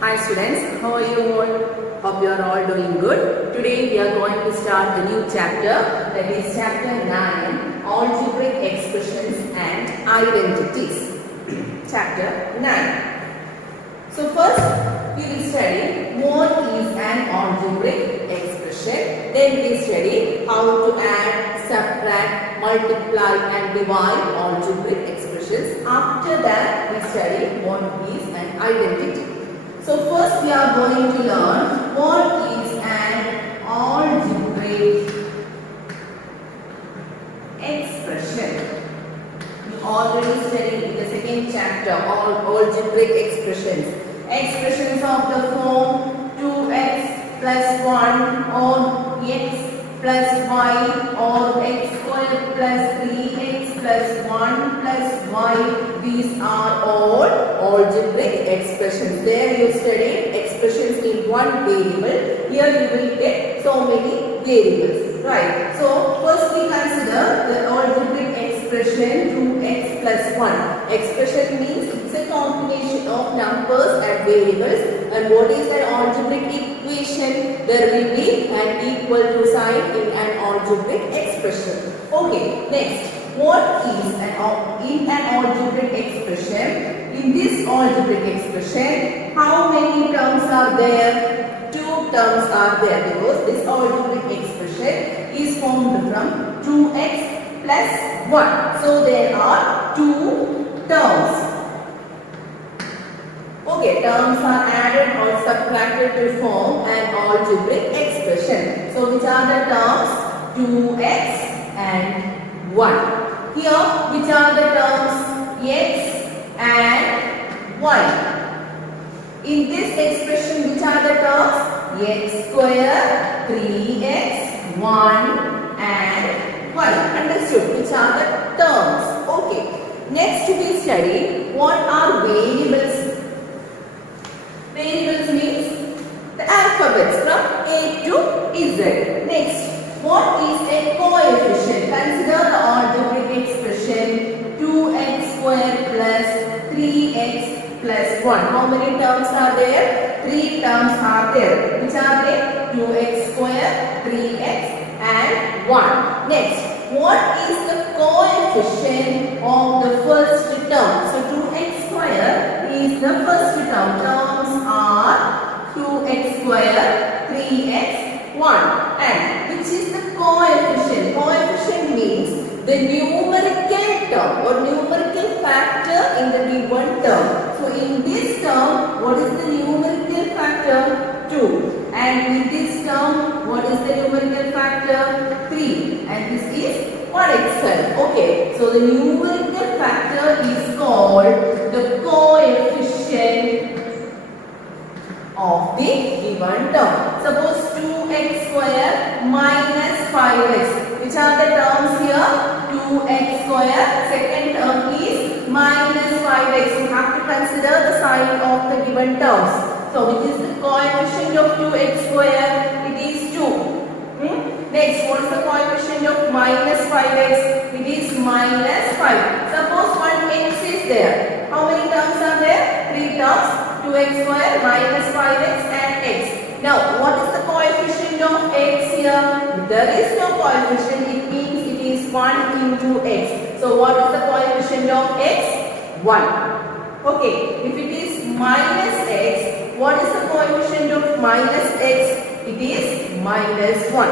Hi students, how are you all? Hope you are all doing good. Today we are going to start the new chapter, that is chapter 9, Algebraic Expressions and Identities. Chapter 9. So first we will study what is an algebraic expression. Then we study how to add, subtract, multiply and divide algebraic expressions. After that we study what is an identity. So first we are going to learn what is an algebraic expression. We already studied in the second chapter all algebraic expressions. Expressions of the form 2x plus 1 or x plus y or x squared plus 3x plus 1 plus y. These are all algebraic expressions. There you studied expressions in one variable. Here you will get so many variables. Right. So first we consider the algebraic expression 2x plus 1. Expression means it's a combination of numbers and variables. And what is an algebraic equation? There will be an equal to sign in an algebraic expression. Okay. Next. What is an algebraic expression? In this algebraic expression, how many terms are there? 2 terms are there because this algebraic expression is formed from 2x plus 1. So there are 2 terms. Okay, terms are added or subtracted to form an algebraic expression. So which are the terms? 2x and 1. Here, which are the terms? X and y. In this expression, which are the terms? X square, 3x, 1 and y. Understood? Which are the terms? Okay. Next we study what are variables. Variables means the alphabets from A to Z. Next. What is a coefficient? Consider the algebraic expression 2x square plus 3x plus 1. How many terms are there? 3 terms are there. Which are they? 2x square, 3x and 1. Next, what is the coefficient of the first term? So 2x square is the first term. Terms are 2x square, 3x, 1. And which is the coefficient? Coefficient means the numerical term or numerical factor in the given term. So in this term, what is the numerical factor? 2. And in this term, what is the numerical factor? 3. And this is 1 itself. Okay. So the numerical factor is called the coefficient of the given term. Suppose 2x square minus 5x. Which are the terms here? 2x square. Second term is minus 5x. You have to consider the sign of the given terms. So which is the coefficient of 2x square? It is 2. Next, what is the coefficient of minus 5x? It is minus 5. Suppose one x is there. How many terms are there? 3 terms. 2x square minus 5x and x. Now, what is the coefficient of x here? There is no coefficient. It means it is 1 into x. So, what is the coefficient of x? 1. Okay. If it is minus x, what is the coefficient of minus x? It is minus 1.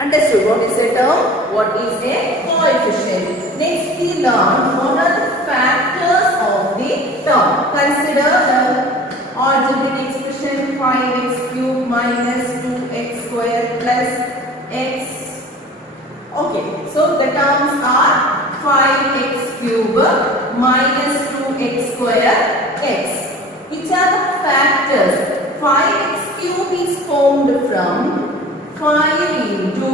Understood? What is a term? What is a coefficient? Next, we learn what are the factors of the term. Consider the algebraic expression 5x cube minus 2x square plus x. Okay, so the terms are 5x cube minus 2x square x. Which are the factors? 5x cube is formed from 5 into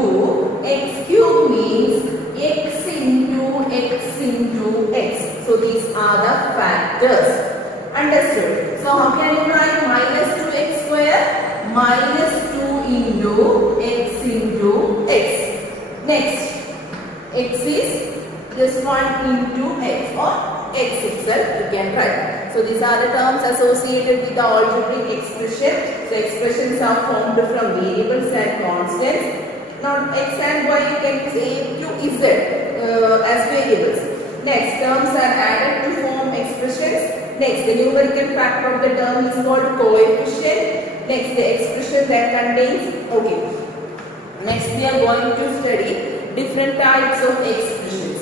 x cube means x into x into x. So these are the factors. Understood? So how can you write minus 2x square? Minus 2 into x. Next, x is just 1 into x or x itself you can write. So So these are the terms associated with the algebraic expression. So expressions are formed from variables and constants. Now x and y you can say to z as variables. Next, terms are added to form expressions. Next, the numerical factor of the term is called coefficient. Next, the expression that contains. Okay. Next, we are going to study different types of expressions.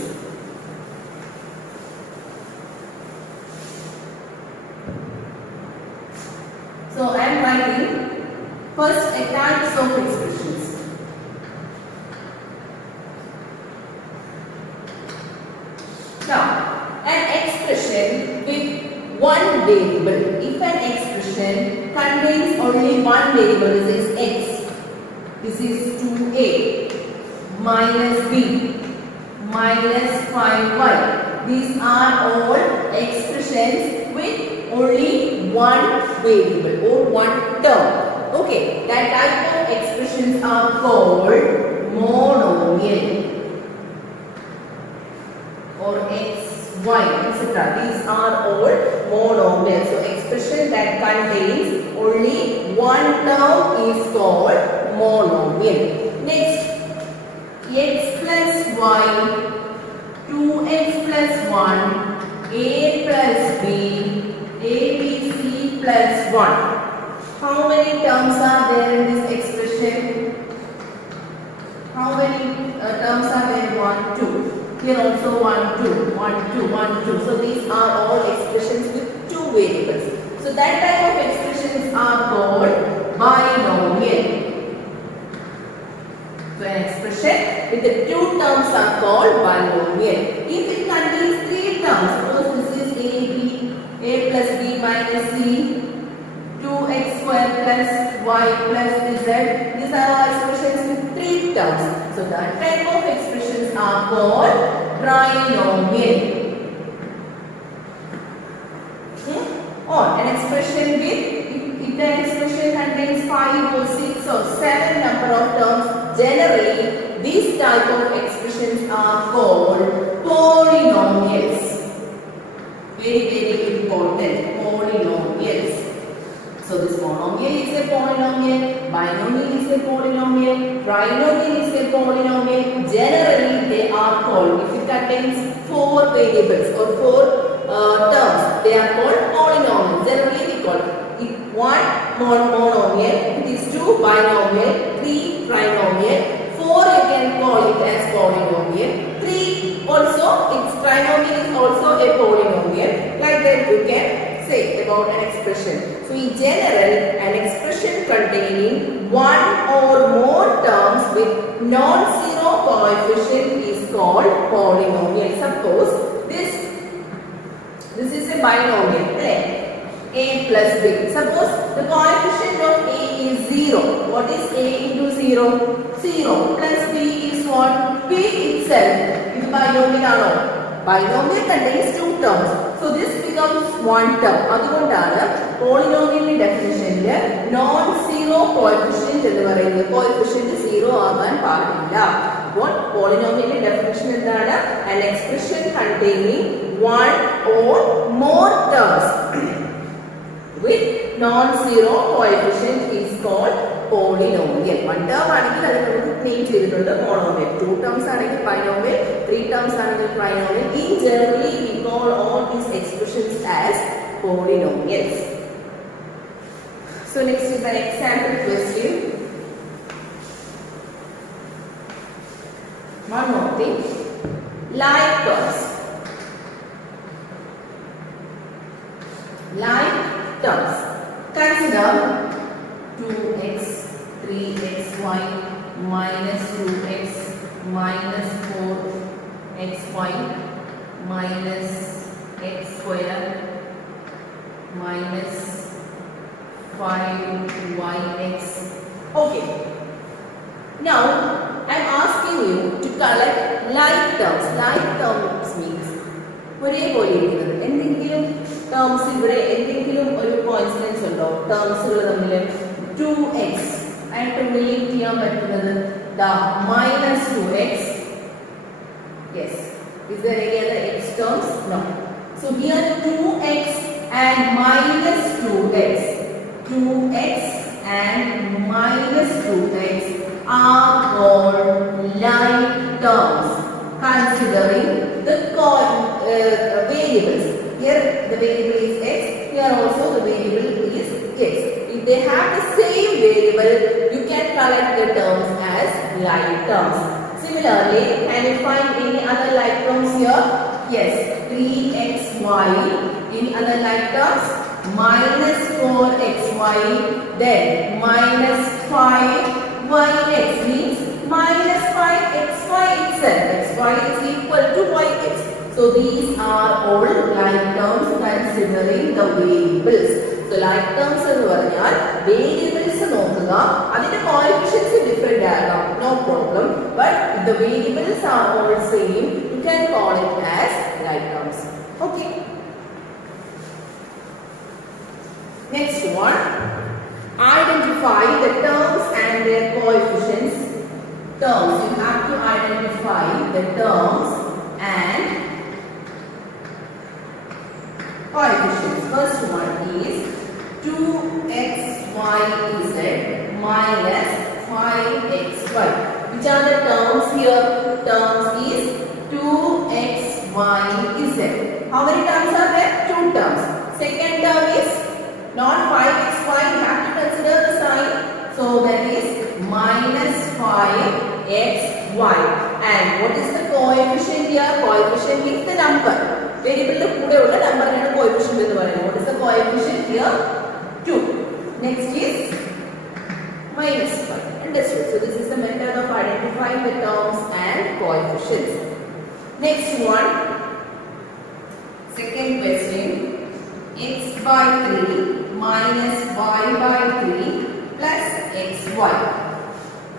So I am writing first a types of expressions. Now, an expression with one variable. If an expression contains only one variable, this is x. This is 2a minus b minus 5y. These are all expressions with only one variable or one term. Okay, that type of expressions are called monomial or x, y, etc. These are all monomial. So expression that contains only one term is called monomial. Next, x plus y, 2x plus 1, a plus b, abc plus 1. How many terms are there in this expression? How many terms are there? 1, 2. Here also 1, 2, 1, 2, 1, 2. So these are all expressions with two variables. So that type of expressions are called binomial. So an expression with the two terms are called binomial. If it contains three terms, suppose this is a plus b minus c, 2x square plus y plus z. These are all expressions with three terms. So that type of expressions are called trinomial. Or an expression with, if the expression contains 5 or 6 or 7 number of terms, generally these type of expressions are called polynomials. Very, very important, polynomials. So this monomial is a polynomial, binomial is a polynomial, trinomial is a polynomial. Generally they are called, if it contains 4 variables or 4 terms, they are called polynomials. Generally we call it 1 monomial, it is 2 binomial, 3 trinomial, 4 you can call it as polynomial, 3 also, its trinomial is also a polynomial. Like that you can say about an expression. So in general, an expression containing one or more terms with non-zero coefficient is called polynomial. Suppose this is a binomial, right? A plus b. Suppose the coefficient of a is 0. What is a into 0? 0 plus b is what? b itself. This binomial ano? Binomial contains two terms. So this becomes one term. അതുകൊണ്ടാണ് polynomial definition non-zero coefficient എന്ന് പറയുന്നത്. Coefficient 0 ആകാൻ പാടില്ല. അപ്പോൾ polynomial definition എന്താണ്? An expression containing one or more terms with non-zero coefficient is called polynomial. One term ആണെങ്കിൽ അത് നമുക്ക് നെയിം ചെയ്തിട്ടുണ്ട് monomial. Two terms ആണെങ്കിൽ binomial, three terms ആണെങ്കിൽ trinomial. In generally we call all these expressions as polynomials. So next is an example question. One more thing. Like terms. Like terms. Consider 2x, 3xy minus 2x minus 4xy minus x square minus 5yx. Okay. Now I am asking you to collect like terms. Like terms means ഒരേപോലെ ഇരിക്കുന്നത് എന്തെങ്കിലും terms ഇവിടെ എന്തെങ്കിലും ഒരു coincidence ഉണ്ടോ ടേംസുകൾ തമ്മിൽ 2x ആയിട്ട് relate ചെയ്യാൻ പറ്റുന്നത് -2x. Yes, is there any other x terms? No. So here 2x and minus 2x. 2x and minus 2x are called like terms considering the variables. Here the variable is x, here also the variable is x. If they have the same variable, you can collect the terms as like terms. Similarly, can you find any other like terms here? Yes, 3xy. Any other like terms? Minus 4xy, then minus 5yx means minus 5xy itself. xy is equal to yx. So these are all like terms considering the variables. So like terms എന്ന് പറഞ്ഞാൽ variables നോക്കുക, അതിന്റെ coefficients different ആകാം, no problem. But if the variables are all same, you can call it as like terms. Okay. Next one, identify the terms and their coefficients. Terms, you have to identify the terms and coefficients. First one is 2xyz minus 5xy. Which are the terms here? Terms is 2xyz. How many terms are there? 2 terms. Second term is not 5xy, you have to consider the sign. So that is minus 5xy. And what is the coefficient here? Coefficient is the number. Variable kude ulla number ആണ് coefficient എന്ന് പറയുന്നത്. What is the coefficient here? 2. Next is minus 5. Understood? So this is the method of identifying the terms and coefficients. Next one, second question, x by 3 minus y by 3 plus xy.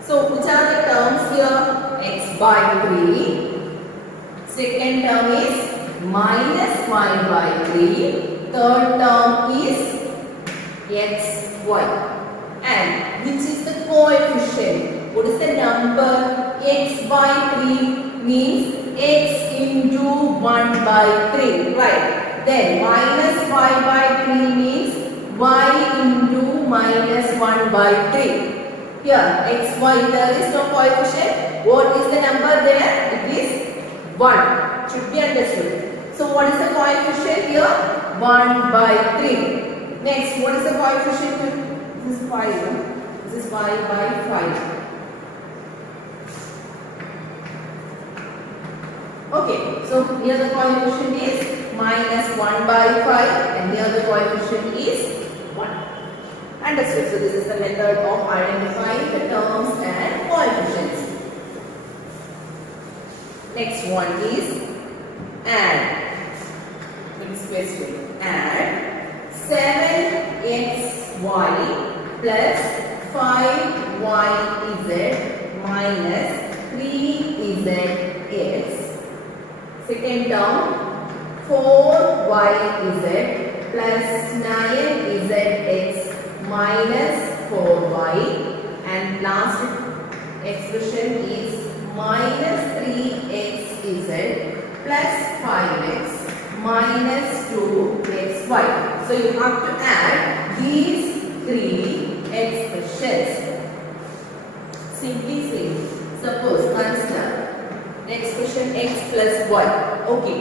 So which are the terms here? X by 3. Second term is minus y by 3. Third term is xy. And which is the coefficient? What is the number? X by 3 means x into 1 by 3. Right. Then minus y by 3 means y into minus 1 by 3. Here xy, there is no coefficient. What is the number there? It is 1. Should be understood. So what is the coefficient here? 1 by 3. Next, what is the coefficient? This is 5. This is 5 by 5. Okay, so here the coefficient is minus 1 by 5 and the other coefficient is 1. Understood. So this is the method of identifying the terms and coefficients. Next one is add. Next question. Add 7xy plus 5yz minus 3zx. Second term 4yz plus 9zx minus 4y, and last expression is minus 3xz plus 5x minus 2xy. So you have to add these 3 expressions. Simply say, suppose consider expression x plus 1. Okay,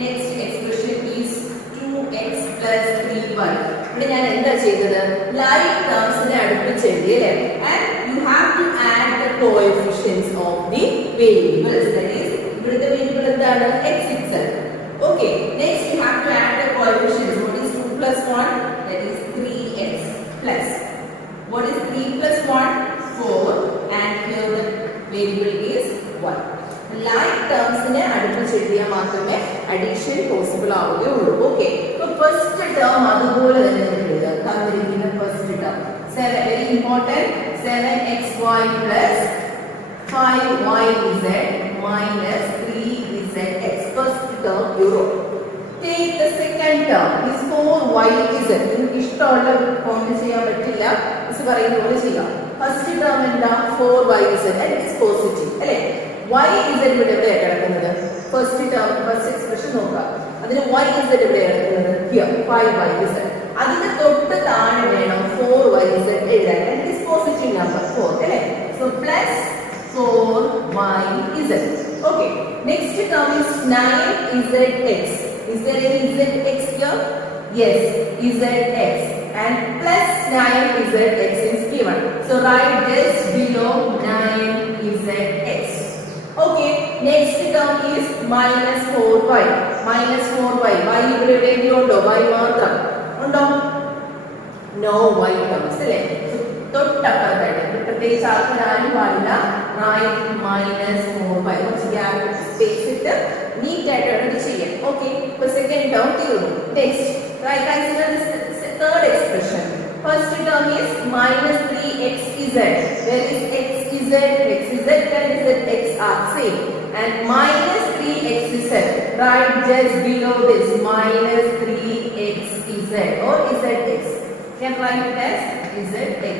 next expression is 2x plus 3y. ഇവിടെ ഞാൻ എന്താ ചെയ്തത്? Like terms നെ അടുപ്പിച്ച് എഴുതി അല്ലേ? And you have to add the coefficients of the variables. That is, ഇവിടുത്തെ variable എന്താണ്? X itself. Okay, next you have to add the coefficients. What is 2 plus 1? That is 3x plus. What is 3 plus 1? 4. And here the variable is 1. Like terms നെ അടുപ്പിച്ച് എഴുതിയാൽ മാത്രമേ addition possible ആവുകയുള്ളൂ. Okay, so first term അതുപോലെ തന്നെ എഴുതുക. തന്നിരിക്കുന്ന first term 7, very important, 7xy plus 5yz minus 3zx. First term you wrote. Take the second term, is 4yz. നിങ്ങൾക്ക് ഇഷ്ടമുള്ള ഫോണ്ട് ചെയ്യാൻ പറ്റില്ല, ഇത് പറയുന്ന പോലെ ചെയ്യാം. ഫസ്റ്റ് ടേം എന്താ? 4yz and it is positive അല്ലേ? y z ഇവിടെ എവിടെയാണ് കിടക്കുന്നത്? ഫസ്റ്റ് ടേം ഫസ്റ്റ് എക്സ്പ്രഷൻ നോക്കാം. അതിന് y z എവിടെയാണ് കിടക്കുന്നത്? Here 5y z. അതിന് തൊട്ട് താഴെ വേണം 4y z എഴുതാൻ. ഇറ്റ് ഈസ് പോസിറ്റീവ് നമ്പർ 4 അല്ലേ? So plus 4y z. Okay, next term is 9zx. Is there any zx here? Yes, zx and plus 9zx is given. So write just below 9zx. Okay, next term is minus 4y. Minus 4y. Y ഇവിടെ എവിടെയെങ്കിലും ഉണ്ടോ? Y മാത്രം ഉണ്ടോ? No y terms അല്ലേ? തൊട്ടപ്പുറത്തായിട്ട് പ്രത്യേകിച്ച് ആൾക്കാർ ആരും പാടില്ല. Right minus 4y. കുറച്ച് ഗ്യാപ്പ് സ്പേസ് ഇട്ട് നീറ്റ് ആയിട്ട് ഇത് ചെയ്യാം. ഓക്കെ, ഇപ്പൊ സെക്കൻഡ് ടേം തീർന്നു. Next right consider this third expression. First term is minus 3xz. Where is xz? xz and zx are same. And minus 3xz. Right just below this minus 3xz or zx. Can write it as zx.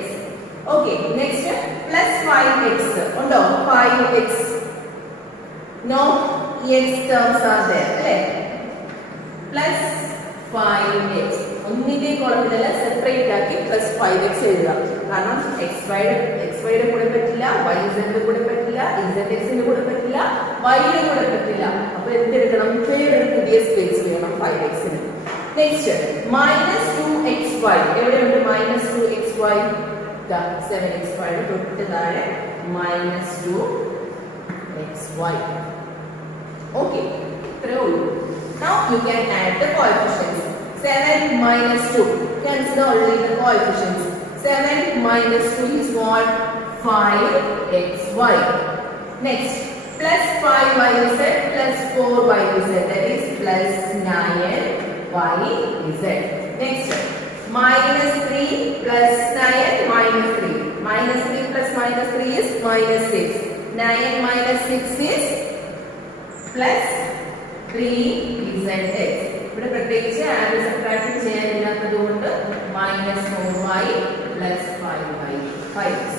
Okay, next plus 5x. Undo 5x. No x terms are there. Right? Plus 5x. ഒന്നിന്റെ കോളത്തിലല്ല separate ആക്കി plus 5x എഴുതാം. കാരണം xy യുടെ കൂടെ പറ്റില്ല, yz ന്റെ കൂടെ പറ്റില്ല, zx ന്റെ കൂടെ പറ്റില്ല, y യുടെ കൂടെ പറ്റില്ല. അപ്പോൾ എന്തെടുക്കണം? വേറെ പുതിയ സ്പേസ് വേണം 5x ന്. Next minus 2xy. എവിടെയുണ്ട് minus 2xy? 7xy യുടെ തൊട്ട് താഴെ minus 2xy. Okay, ഇത്രയേ ഉള്ളൂ. Now you can add the coefficients. 7 minus 2. Consider only the coefficients. 7 minus 2 is what? 5xy. Next, plus 5yz plus 4yz. That is plus 9yz. Next, minus 3 plus 9 minus 3. Minus 3 plus minus 3 is minus 6. 9 minus 6 is plus 3zx. ഇവിടെ പ്രത്യേകിച്ച് add subtract ചെയ്യാനില്ലാത്തത് കൊണ്ട് minus 4y plus 5y 5x.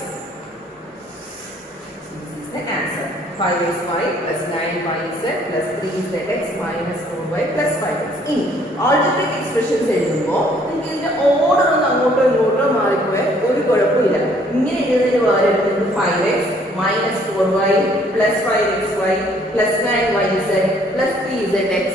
This is the answer. 5xy plus 9yz plus 3zx minus 4y plus 5x. ഇനി algebraic expressions എഴുതുമ്പോൾ നിങ്ങൾക്ക് ഇതിന്റെ order ഒന്ന് അങ്ങോട്ടോ ഇങ്ങോട്ടോ മാറിപ്പോയാൽ ഒരു കുഴപ്പമില്ല. ഇങ്ങനെ എഴുതുന്നതിന് പകരം 5x minus 4y plus 5xy plus 9yz plus 3zx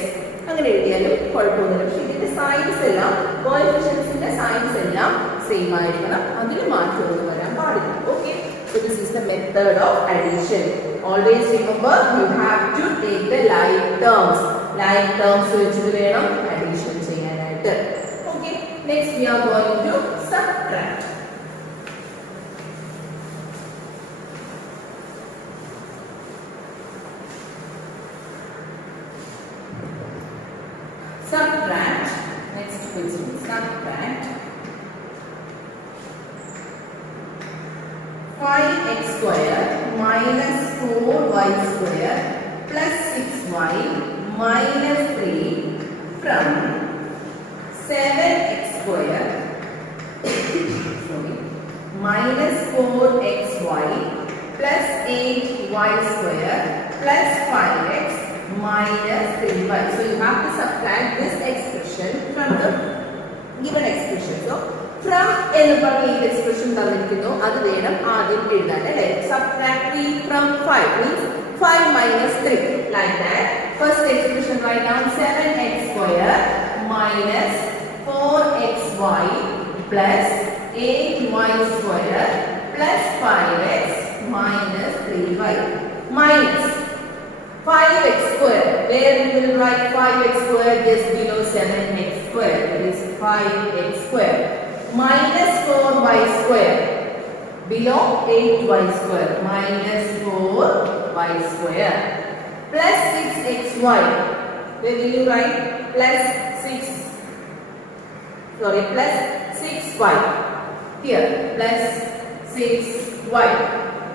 അങ്ങനെ എഴുതിയാലും കുഴപ്പമൊന്നുമില്ല. പക്ഷെ ഇതിന്റെ സൈൻസ് എല്ലാം കോഎഫിഷ്യൻസിന്റെ സൈൻസ് എല്ലാം സെയിം ആയിരിക്കണം. അതിൽ മാറ്റമൊന്നും വരാൻ പാടില്ല. Okay, so this is the method of addition. Always remember you have to take the like terms. Like terms വെച്ചിട്ട് വേണം addition ചെയ്യാനായിട്ട്. Okay, next we are going to subtract. Subtract. Next question. Subtract 5x square minus 4y square plus 6y minus 3 from 7x square minus 4xy plus 8y square plus 5x minus 3y. So you have to subtract this expression from the given expression. So from എന്ന് പറഞ്ഞ ഈ expression തന്നിരിക്കുന്നു, അത് വേണം ആദ്യം എഴുതാൻ അല്ലേ. subtract 3 from 5 means 5 minus 3 like that. First expression write down 7x square minus 4xy plus 8y square plus 5x minus 3y minus 5x square. Where we will write 5x square just below 7x square. That is 5x square. Minus 4y square below 8y square. Minus 4y square. Plus 6xy. Where will you write? Plus 6y. Here. Plus 6y.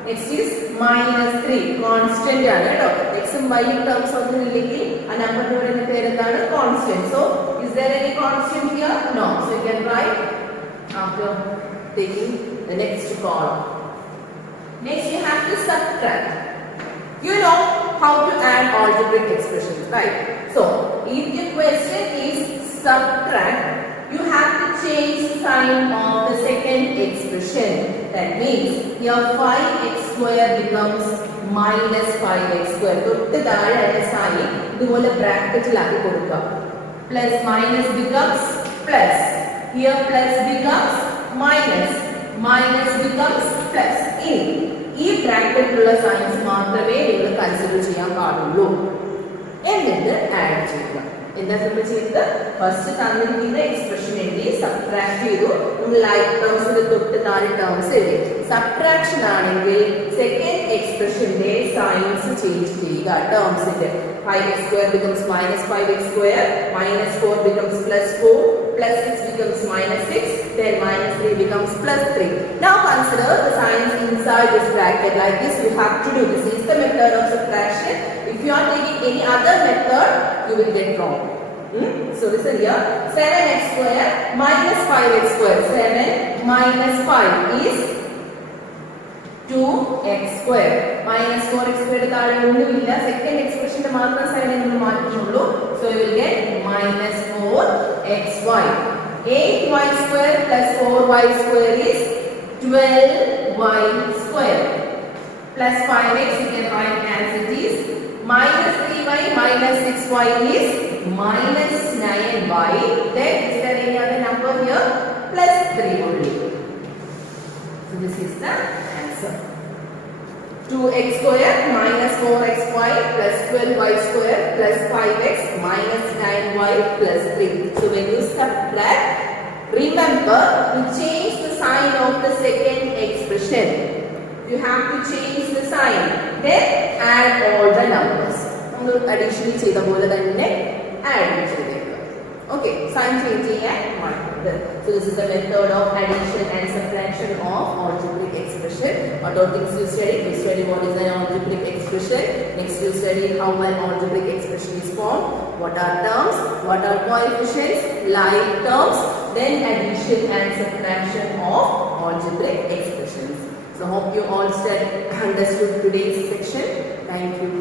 Next is minus 3. Constant ആണ് കേട്ടോ. x ഉം y terms ഒന്നും ഇല്ലെങ്കിൽ ആ നമ്പറിന് പറയുന്ന പേരെന്താണ്? Constant. So is there any constant here? No. So you can write after taking the next column. Next you have to subtract. You know how to add algebraic expressions, right? So if the question is subtract, you have to change the sign of the second expression. That means here 5x square becomes minus 5x square. തൊട്ട് താഴെയുള്ള sign ഇതുപോലെ ബ്രാക്കറ്റിലാക്കി കൊടുക്കുക. Plus minus becomes plus. Here plus becomes minus. Minus becomes plus. ഈ ബ്രാക്കറ്റിലുള്ള signs മാത്രമേ നിങ്ങൾ consider ചെയ്യാൻ പാടുള്ളൂ. എന്നിട്ട് ആഡ് ചെയ്യുക. എന്താ നമ്മൾ ചെയ്തത്? ഫസ്റ്റ് തന്നിരിക്കുന്ന എക്സ്പ്രഷൻ എഴുതി സബ്ട്രാക്ട് ചെയ്തു. നമ്മൾ ലൈക്ക് ടേംസിന്റെ തൊട്ട് താഴെ ടേംസ് എഴുതി. സബ്ട്രാക്ഷൻ ആണെങ്കിൽ സെക്കൻഡ് എക്സ്പ്രഷന്റെ സൈൻസ് ചേഞ്ച് ചെയ്യുക. ടേംസിന്റെ 5x square becomes minus 5x square, minus 4 becomes plus 4, plus 6 becomes minus 6, then minus 3 becomes plus 3. Now consider the signs inside this bracket. Like this you have to do. This is the method of subtraction. If you are taking any other method, you will get wrong. So listen here. 7x square minus 5x square. 7 minus 5 is 2x square. Minus 4x square താഴെ ഒന്നുമില്ല. Second എക്സ്പ്രഷന്റെ മാത്രം സൈനിൽ നിന്ന് മാറ്റുന്നുള്ളൂ. So you will get minus 4xy. 8y square plus 4y square is 12y square. Plus 5x you can write as it is. Minus 3y minus 6y is minus 9y. Then is there any other number here? Plus 3 only. So this is the answer. 2x square minus 4xy plus 12y square plus 5x minus 9y plus 3. So when you subtract, remember to change the sign of the second expression. You have to change the sign. Then add all the numbers. നമ്മൾ additionally ചെയ്ത പോലെ തന്നെ add ചെയ്തേക്കുക. Okay, sign change ചെയ്യാൻ മറക്കരുത്. So this is the method of addition and subtraction of algebraic expression. What all things you study? You study what is an algebraic expression. Next you study how an algebraic expression is formed. What are terms? What are coefficients? Like terms. Then addition and subtraction of algebraic expressions. So hope you all understood today's section. Thank you.